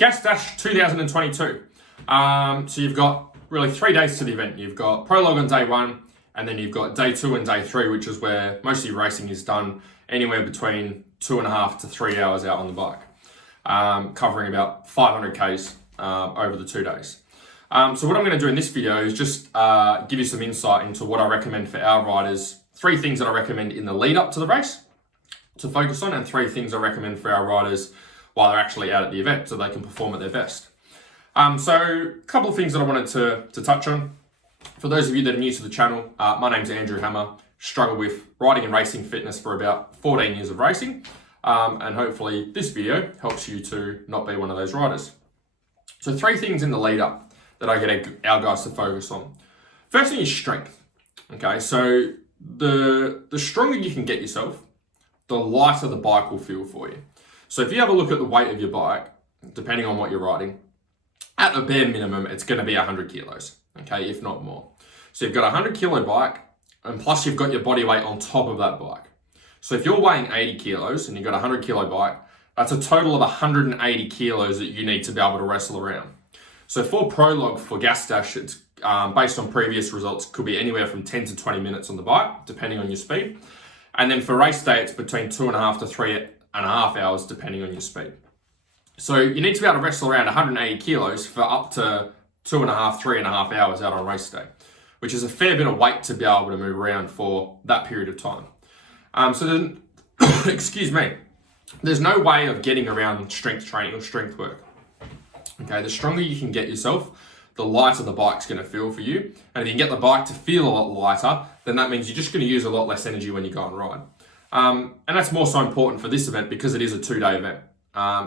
Gash Dash 2022. So you've got really 3 days to the event. You've got prologue on day 1, and then you've got day 2 and day 3, which is where most of your racing is done anywhere between 2.5 to 3 hours out on the bike, covering about 500 Ks over the 2 days. So what I'm going to do in this video is just give you some insight into what I recommend for our riders. 3 things that I recommend in the lead up to the race to focus on, and 3 things I recommend for our riders while they're actually out at the event so they can perform at their best. So a couple of things that I wanted to touch on. For those of you that are new to the channel, my name's Andrew Hammer. Struggle with riding and racing fitness for about 14 years of racing. And hopefully this video helps you to not be one of those riders. So 3 things in the lead up that I get our guys to focus on. First thing is strength. Okay, so the stronger you can get yourself, the lighter the bike will feel for you. So if you have a look at the weight of your bike, depending on what you're riding, at a bare minimum, it's going to be 100 kilos, okay, if not more. So you've got a 100 kilo bike, and plus you've got your body weight on top of that bike. So if you're weighing 80 kilos and you've got a 100 kilo bike, that's a total of 180 kilos that you need to be able to wrestle around. So for prologue for Gash Dash, it's based on previous results, could be anywhere from 10 to 20 minutes on the bike, depending on your speed. And then for race day, it's between 2.5 to 3.5 hours, depending on your speed. So you need to be able to wrestle around 180 kilos for up to 2.5, 3.5 hours out on race day, which is a fair bit of weight to be able to move around for that period of time. So then, excuse me, there's no way of getting around strength training or strength work. Okay, the stronger you can get yourself, the lighter the bike's going to feel for you. And if you can get the bike to feel a lot lighter, then that means you're just going to use a lot less energy when you go and ride. And that's more so important for this event because it is a 2-day event.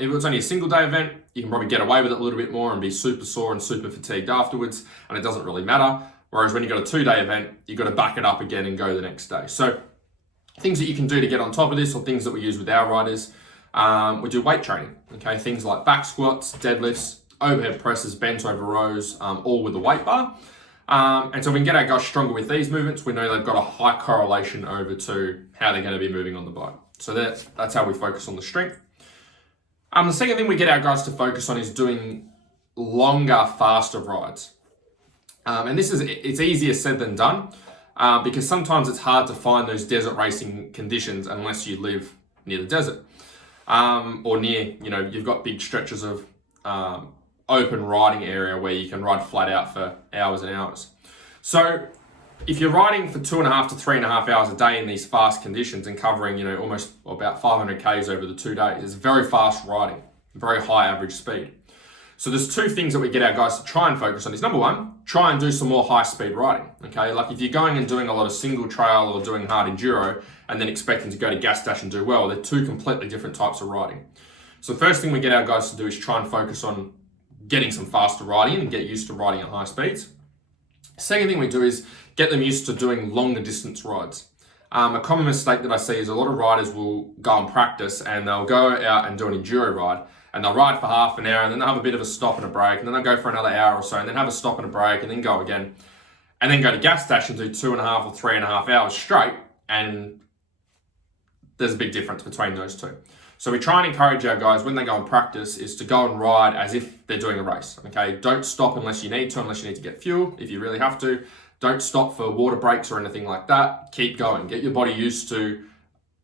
If it's only a single day event, you can probably get away with it a little bit more and be super sore and super fatigued afterwards, and it doesn't really matter. Whereas when you've got a 2-day event, you've got to back it up again and go the next day. So things that you can do to get on top of this, or things that we use with our riders, we do weight training. Okay, things like back squats, deadlifts, overhead presses, bent over rows, all with a weight bar. And so we can get our guys stronger with these movements. We know they've got a high correlation over to how they're going to be moving on the bike. So that's how we focus on the strength. The second thing we get our guys to focus on is doing longer, faster rides. And it's easier said than done because sometimes it's hard to find those desert racing conditions unless you live near the desert or near, you've got big stretches of open riding area where you can ride flat out for hours and hours. So if you're riding for 2.5 to 3.5 hours a day in these fast conditions and covering, almost about 500 Ks over the 2 days, it's very fast riding, very high average speed. So there's 2 things that we get our guys to try and focus on. Is number 1, try and do some more high speed riding. Okay, like if you're going and doing a lot of single trail or doing hard enduro and then expecting to go to Gash Dash and do well, they're 2 completely different types of riding. So the first thing we get our guys to do is try and focus on getting some faster riding and get used to riding at high speeds. Second thing we do is get them used to doing longer distance rides. A common mistake that I see is a lot of riders will go and practice and they'll go out and do an enduro ride and they'll ride for half an hour and then they'll have a bit of a stop and a break and then they'll go for another hour or so and then have a stop and a break and then go again and then go to Gash Dash and do 2.5 or 3.5 hours straight, and there's a big difference between those 2. So we try and encourage our guys when they go and practice is to go and ride as if they're doing a race. Okay, don't stop unless you need to get fuel, if you really have to. Don't stop for water breaks or anything like that. Keep going. Get your body used to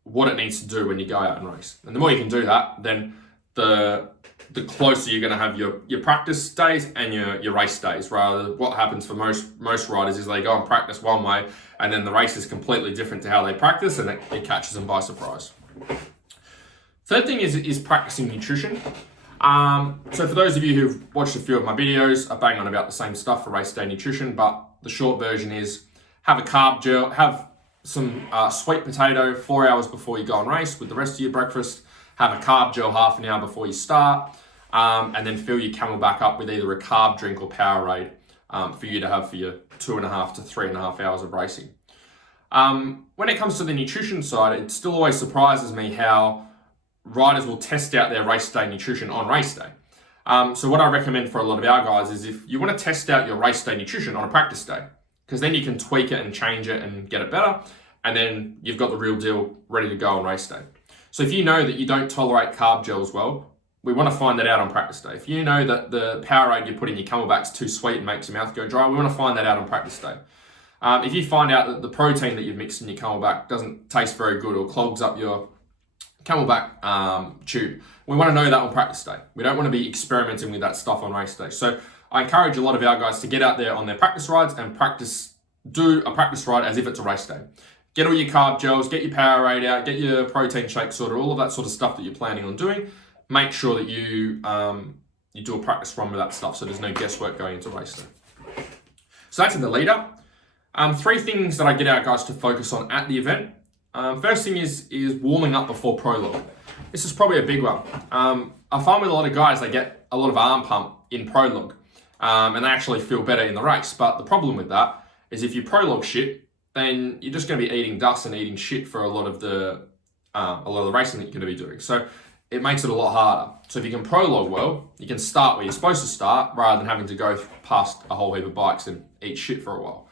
what it needs to do when you go out and race. And the more you can do that, then the closer you're going to have your practice days and your race days. Rather, what happens for most riders is they go and practice one way and then the race is completely different to how they practice and it catches them by surprise. Third thing is practicing nutrition. So for those of you who've watched a few of my videos, I bang on about the same stuff for race day nutrition, but the short version is have a carb gel, have some sweet potato 4 hours before you go and race with the rest of your breakfast, have a carb gel half an hour before you start, and then fill your Camelback up with either a carb drink or Powerade for you to have for your 2.5 to 3.5 hours of racing. When it comes to the nutrition side, it still always surprises me how riders will test out their race day nutrition on race day. So what I recommend for a lot of our guys is if you want to test out your race day nutrition on a practice day, because then you can tweak it and change it and get it better, and then you've got the real deal ready to go on race day. So if you know that you don't tolerate carb gels well, we want to find that out on practice day. If you know that the Powerade you put in your Camelback's too sweet and makes your mouth go dry, we want to find that out on practice day. If you find out that the protein that you've mixed in your Camelback doesn't taste very good or clogs up your Camelback tube, we want to know that on practice day. We don't want to be experimenting with that stuff on race day. So I encourage a lot of our guys to get out there on their practice rides and do a practice ride as if it's a race day. Get all your carb gels, get your Powerade out, get your protein shake sorted, all of that sort of stuff that you're planning on doing. Make sure that you do a practice run with that stuff so there's no guesswork going into race day. So that's in the lead up. 3 things that I get our guys to focus on at the event. First thing is warming up before prologue. This is probably a big one. I find with a lot of guys, they get a lot of arm pump in prologue, and they actually feel better in the race. But the problem with that is if you prologue shit, then you're just going to be eating dust and eating shit for a lot of the racing that you're going to be doing. So it makes it a lot harder. So if you can prologue well, you can start where you're supposed to start rather than having to go past a whole heap of bikes and eat shit for a while.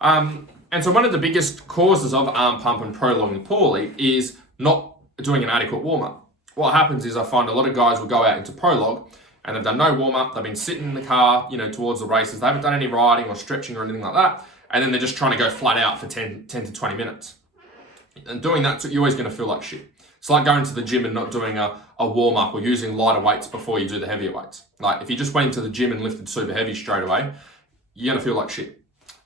And so one of the biggest causes of arm pump and prologuing poorly is not doing an adequate warm-up. What happens is I find a lot of guys will go out into prologue and they've done no warm-up, they've been sitting in the car, towards the races, they haven't done any riding or stretching or anything like that, and then they're just trying to go flat out for 10 to 20 minutes. And doing that, you're always going to feel like shit. It's like going to the gym and not doing a warm-up or using lighter weights before you do the heavier weights. Like if you just went into the gym and lifted super heavy straight away, you're going to feel like shit.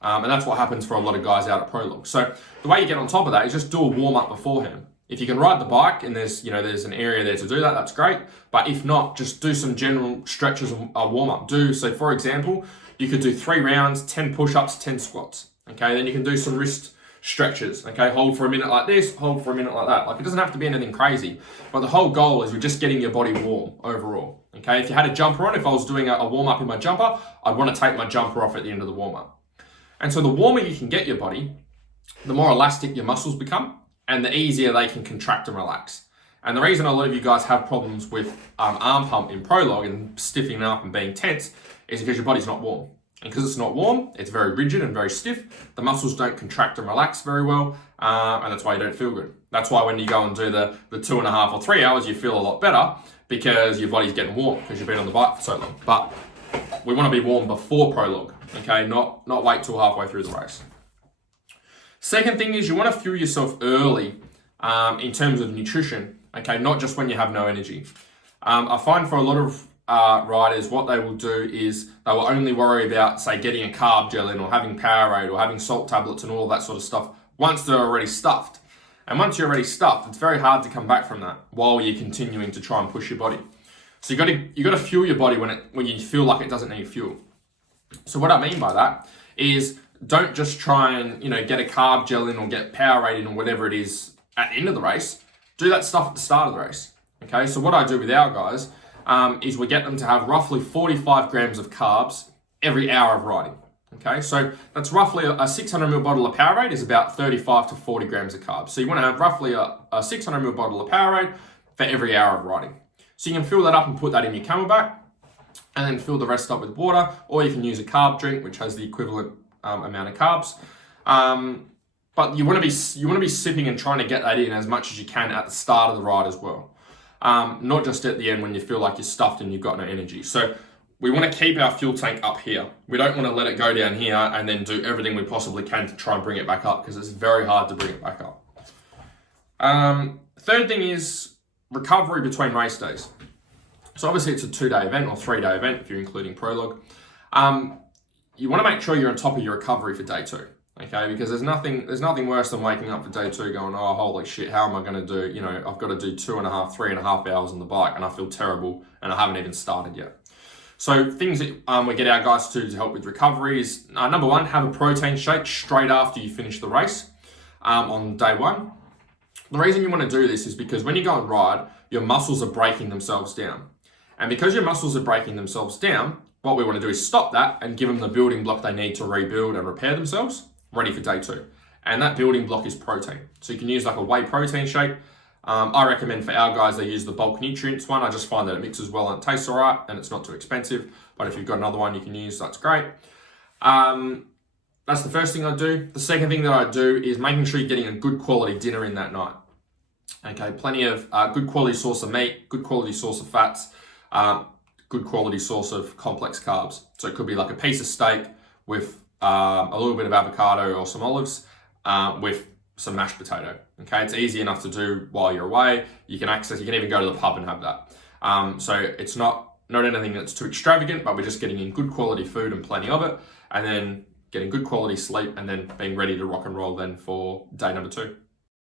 And that's what happens for a lot of guys out at prologue. So the way you get on top of that is just do a warm-up beforehand. If you can ride the bike and there's an area there to do that, that's great. But if not, just do some general stretches and a warm-up. So for example, you could do 3 rounds, 10 push-ups, 10 squats. Okay, then you can do some wrist stretches. Okay, hold for a minute like this, hold for a minute like that. Like it doesn't have to be anything crazy, but the whole goal is we're just getting your body warm overall. Okay, if you had a jumper on, if I was doing a warm-up in my jumper, I'd want to take my jumper off at the end of the warm-up. And so the warmer you can get your body, the more elastic your muscles become and the easier they can contract and relax. And the reason a lot of you guys have problems with arm pump in prologue and stiffening up and being tense is because your body's not warm. And because it's not warm, it's very rigid and very stiff. The muscles don't contract and relax very well, and that's why you don't feel good. That's why when you go and do the 2.5 or 3 hours, you feel a lot better because your body's getting warm because you've been on the bike for so long. But we want to be warm before prologue, okay? Not wait till halfway through the race. Second thing is you want to fuel yourself early in terms of nutrition, okay? Not just when you have no energy. I find for a lot of riders, what they will do is they will only worry about, say, getting a carb gel in or having Powerade or having salt tablets and all of that sort of stuff once they're already stuffed. And once you're already stuffed, it's very hard to come back from that while you're continuing to try and push your body. So you got to fuel your body when you feel like it doesn't need fuel. So what I mean by that is don't just try and get a carb gel in or get Powerade in or whatever it is at the end of the race. Do that stuff at the start of the race. Okay, so what I do with our guys is we get them to have roughly 45 grams of carbs every hour of riding. Okay, so that's roughly a 600 ml bottle of Powerade is about 35 to 40 grams of carbs. So you want to have roughly a 600 ml bottle of Powerade for every hour of riding. So you can fill that up and put that in your Camelback and then fill the rest up with water, or you can use a carb drink, which has the equivalent amount of carbs. But you want to be sipping and trying to get that in as much as you can at the start of the ride as well. Not just at the end when you feel like you're stuffed and you've got no energy. So we want to keep our fuel tank up here. We don't want to let it go down here and then do everything we possibly can to try and bring it back up because it's very hard to bring it back up. Third thing is recovery between race days. So obviously it's a 2-day event or 3-day event if you're including prologue. You want to make sure you're on top of your recovery for day 2. Okay, because there's nothing worse than waking up for day 2 going, oh, holy shit, how am I going to do, I've got to do 2.5, 3.5 hours on the bike and I feel terrible and I haven't even started yet. So things that we get our guys to help with recovery is, number 1, have a protein shake straight after you finish the race on day 1. The reason you want to do this is because when you go and ride, your muscles are breaking themselves down. And because your muscles are breaking themselves down, what we want to do is stop that and give them the building block they need to rebuild and repair themselves, ready for day 2. And that building block is protein. So you can use like a whey protein shake. I recommend for our guys, they use the bulk nutrients one. I just find that it mixes well and it tastes all right and it's not too expensive. But if you've got another one you can use, that's great. That's the first thing I do. The second thing that I do is making sure you're getting a good quality dinner in that night. Okay, plenty of good quality source of meat, good quality source of fats, good quality source of complex carbs. So it could be like a piece of steak with a little bit of avocado or some olives with some mashed potato. Okay, it's easy enough to do while you're away. You can even go to the pub and have that. So it's not anything that's too extravagant, but we're just getting in good quality food and plenty of it, and then getting good quality sleep, and then being ready to rock and roll then for day number 2.